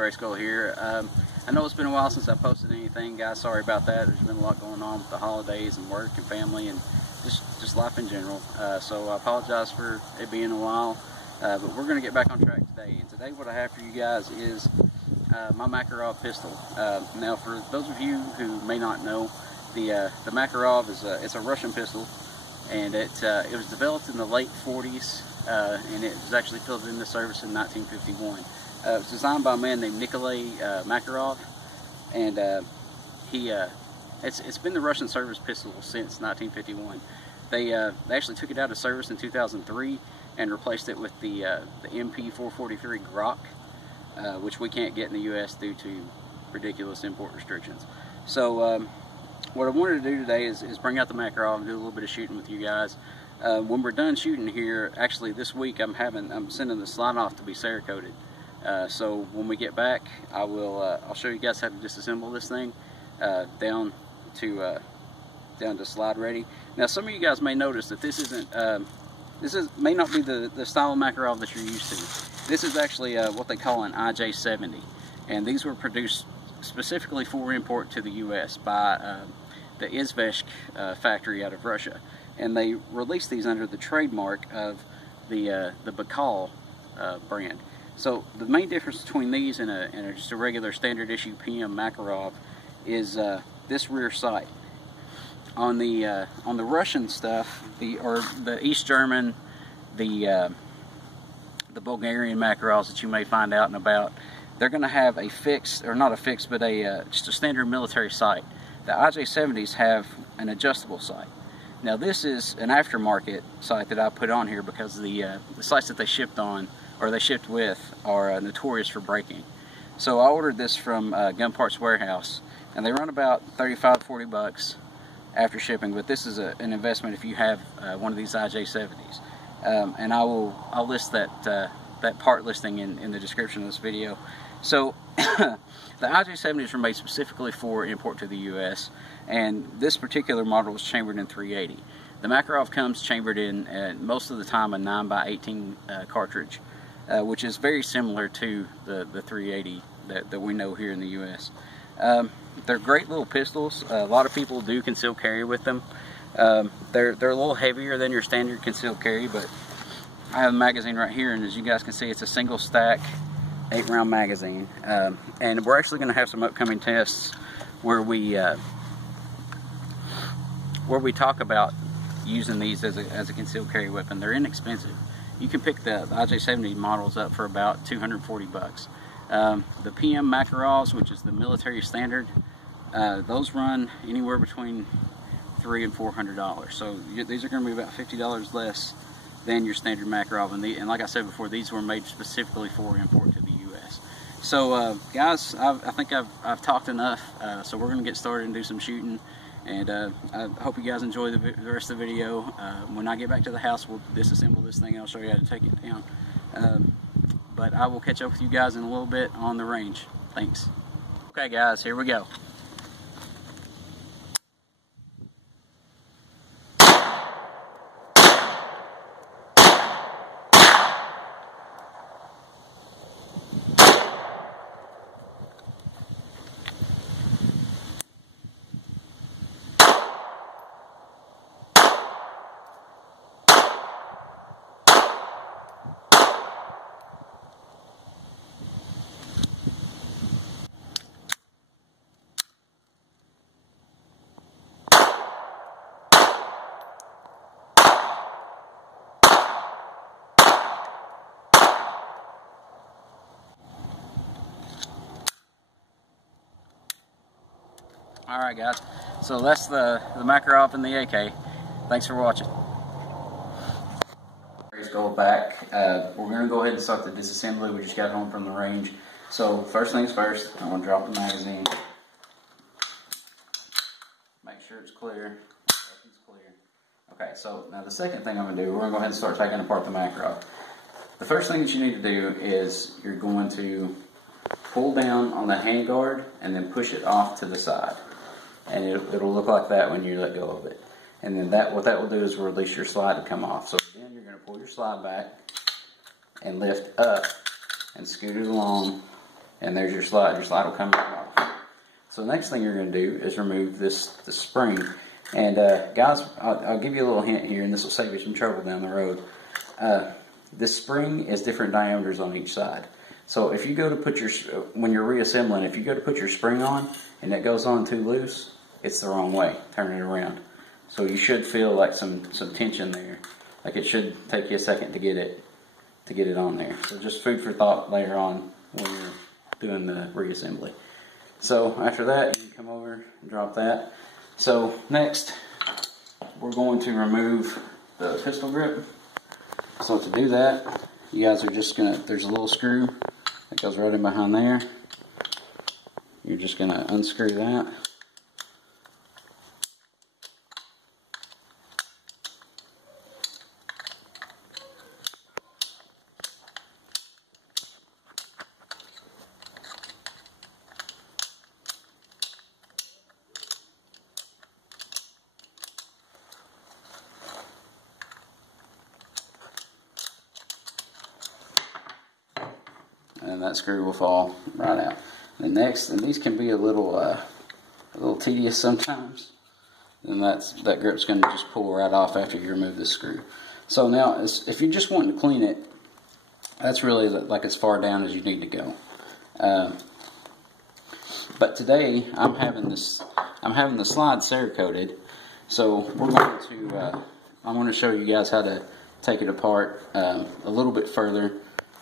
Grayskul here. I know it's been a while since I posted anything, guys. Sorry about that. There's been a lot going on with the holidays and work and family and just life in general. So I apologize for it being a while, but we're going to get back on track today. And today what I have for you guys is my Makarov pistol. Now, for those of you who may not know, the Makarov is it's a Russian pistol, and it was developed in the late 40s, and it was actually filled into service in 1951. It was designed by a man named Nikolai Makarov, and it's been the Russian service pistol since 1951. They actually took it out of service in 2003 and replaced it with the MP443 Grok, which we can't get in the U.S. due to ridiculous import restrictions. So what I wanted to do today is bring out the Makarov and do a little bit of shooting with you guys. When we're done shooting here, actually this week I'm sending the slide off to be Cerakoted. So when we get back, I'll show you guys how to disassemble this thing down to slide ready. Now, some of you guys may notice that this may not be the style of Makarov that you're used to. This is actually what they call an IJ-70, and these were produced specifically for import to the U.S. by the Izveshk factory out of Russia, and they released these under the trademark of the Grayskul brand. So the main difference between these and just a regular standard issue PM Makarov is this rear sight. On the Russian stuff, or the East German, the Bulgarian Makarovs that you may find out and about, they're going to have a fixed, or not a fixed, but just a standard military sight. The IJ-70s have an adjustable sight. Now, this is an aftermarket sight that I put on here because the sights that they shipped on, or they shipped with, are notorious for breaking. So I ordered this from Gun Parts Warehouse, and they run about 35–40 bucks after shipping. But this is an investment if you have one of these IJ-70s, and I'll list that part listing in the description of this video. So the IJ-70s were made specifically for import to the U.S., and this particular model was chambered in .380. The Makarov comes chambered in most of the time a 9x18 cartridge, which is very similar to the .380 that we know here in the U.S. They're great little pistols. A lot of people do concealed carry with them. They're a little heavier than your standard concealed carry, but I have a magazine right here, and as you guys can see, it's a single stack 8-round magazine. And we're actually going to have some upcoming tests where we talk about using these as a concealed carry weapon. They're inexpensive. You can pick the IJ-70 models up for about 240 bucks. The PM Makarovs, which is the military standard, those run anywhere between $300 and $400. So these are going to be about $50 less than your standard Makarov. And like I said before, these were made specifically for import to the U.S. So guys, I think I've talked enough. So we're going to get started and do some shooting. And I hope you guys enjoy the rest of the video. When I get back to the house, we'll disassemble this thing and I'll show you how to take it down. But I will catch up with you guys in a little bit on the range. Thanks. Okay guys, here we go. Alright guys, so that's the Makarov and the AK. Thanks for watching. Grayskul back. We're going to go ahead and start the disassembly. We just got home from the range. So first things first, I'm going to drop the magazine. Make sure it's clear. It's clear. Okay, so now the second thing I'm going to do, we're going to go ahead and start taking apart the Makarov. The first thing that you need to do is you're going to pull down on the handguard and then push it off to the side. And it'll look like that when you let go of it. And then what that will do is release your slide to come off. So then you're going to pull your slide back and lift up and scoot it along and there's your slide. Your slide will come off. So the next thing you're going to do is remove the spring. And guys, I'll give you a little hint here, and this will save you some trouble down the road. This spring is different diameters on each side. So if you go to put when you're reassembling, if you go to put your spring on and it goes on too loose, it's the wrong way. Turn it around. So you should feel like some tension there. Like it should take you a second to get it on there. So just food for thought later on when you're doing the reassembly. So after that, you can come over and drop that. So next, we're going to remove the pistol grip. So to do that, you guys are just gonna, there's a little screw that goes right in behind there. You're just gonna unscrew that. And that screw will fall right out. The next, and these can be a little tedious sometimes, and that grip's going to just pull right off after you remove this screw. So now, if you're just wanting to clean it, that's really like as far down as you need to go. But today, I'm having the slide Cerakoted, so we're going to I'm going to show you guys how to take it apart a little bit further,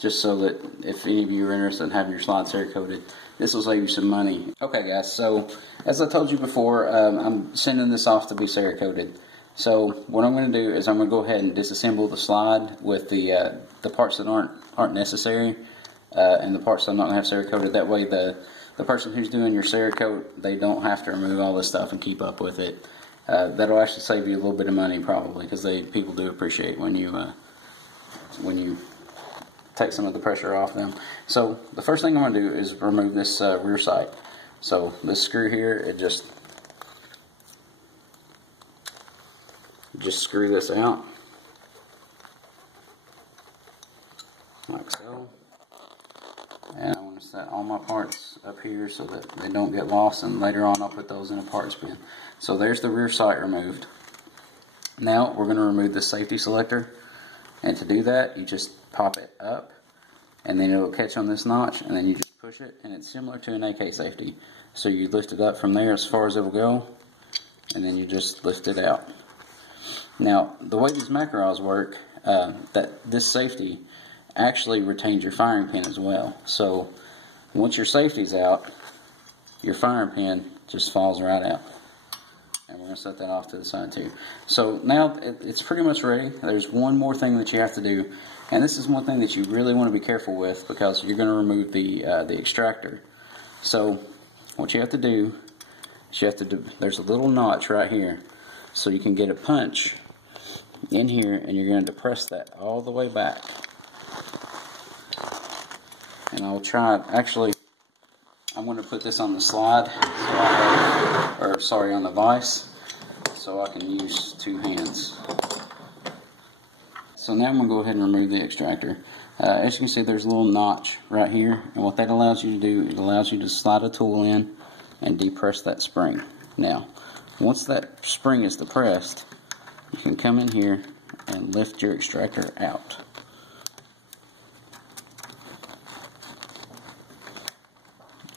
just so that if any of you are interested in having your slide Cerakoted, this will save you some money. Okay guys, so as I told you before, I'm sending this off to be Cerakoted. So what I'm going to do is I'm going to go ahead and disassemble the slide with the parts that aren't necessary, and the parts that I'm not going to have Cerakoted. That way the person who's doing your Cerakote, they don't have to remove all this stuff and keep up with it. That'll actually save you a little bit of money probably, because people do appreciate when you take some of the pressure off them. So the first thing I'm going to do is remove this rear sight. So this screw here, it just screw this out like so. And I want to set all my parts up here so that they don't get lost, and later on I'll put those in a parts bin. So there's the rear sight removed. Now we're going to remove the safety selector, and to do that you just pop it up, and then it'll catch on this notch, and then you just push it, and it's similar to an AK safety. So you lift it up from there as far as it will go, and then you just lift it out. Now the way these Makarovs work, that this safety actually retains your firing pin as well. So once your safety's out, your firing pin just falls right out. And we're going to set that off to the side too. So now it's pretty much ready. There's one more thing that you have to do, and this is one thing that you really want to be careful with, because you're going to remove the extractor. So what you have to do is there's a little notch right here, so you can get a punch in here, and you're going to depress that all the way back. And I'll try, actually, I'm going to put this on the slide, on the vise, so I can use two hands. So now I'm going to go ahead and remove the extractor. As you can see, there's a little notch right here, and what that allows you to do, it allows you to slide a tool in and depress that spring. Now, once that spring is depressed, you can come in here and lift your extractor out.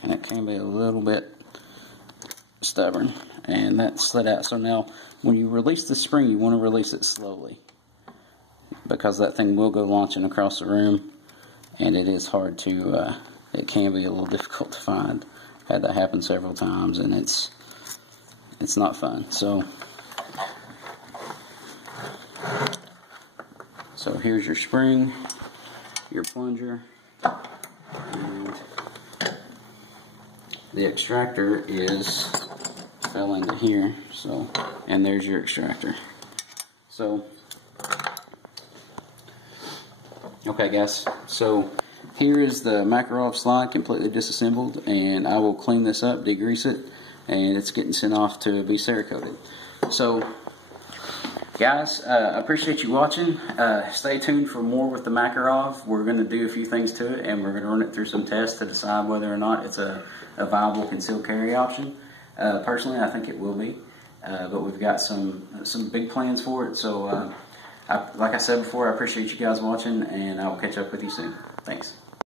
And it can be a little bit stubborn, and that slid out. So now when you release the spring, you want to release it slowly, because that thing will go launching across the room, and it is hard to it can be a little difficult to find. I've had that happen several times, and it's not fun. So here's your spring, your plunger, and the extractor fell into here. So, and there's your extractor. So, okay guys, so here is the Makarov slide completely disassembled, and I will clean this up, degrease it, and it's getting sent off to be Cerakoted. So Guys, I appreciate you watching. Stay tuned for more with the Makarov. We're going to do a few things to it, and we're going to run it through some tests to decide whether or not it's a viable concealed carry option. Personally, I think it will be, but we've got some big plans for it. So, like I said before, I appreciate you guys watching, and I will catch up with you soon. Thanks.